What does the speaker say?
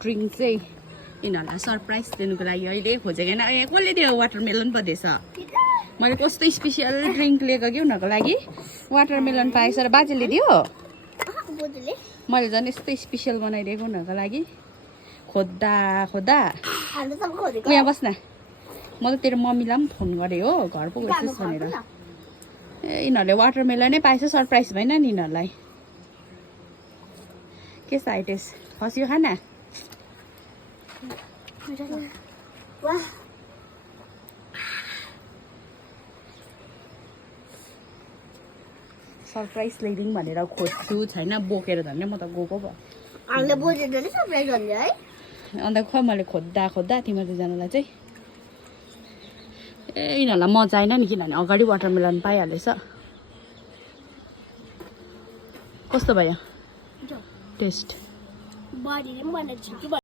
drink चाहिँ यिनीहरूलाई surprise दिनुको लागि अहिले खोजेको होइन कसले दियो वाटरमेलन पो दिएछ मैले कस्तो स्पेसियल ड्रिङ्क लिएको कि उनीहरूको लागि वाटरमेलन पाएछ र बाजेले दियो मैले झन् यस्तो स्पेसियल बनाइदिएको उनीहरूको लागि खोज्दा खोज्दा यहाँ बस्न म त तेरो मम्मीलाई पनि फोन गरेँ हो घर पो गएछस् भनेर ए यिनीहरूले वाटरमेलनै पाएछ सरप्राइज भएन नि यिनीहरूलाई के छ आइटेस खस्यो खाना सरप्राइज ल्याइदिउँ भनेर खोज्छु छैन बोकेर झन् म त गएको भयो अन्त खै मैले खोज्दा खोज्दा तिम्रो दुईजनालाई चाहिँ ए यिनीहरूलाई मजा आएन नि किनभने अगाडि वाटरमेलन पाइहालेछ कस्तो भयो टेस्ट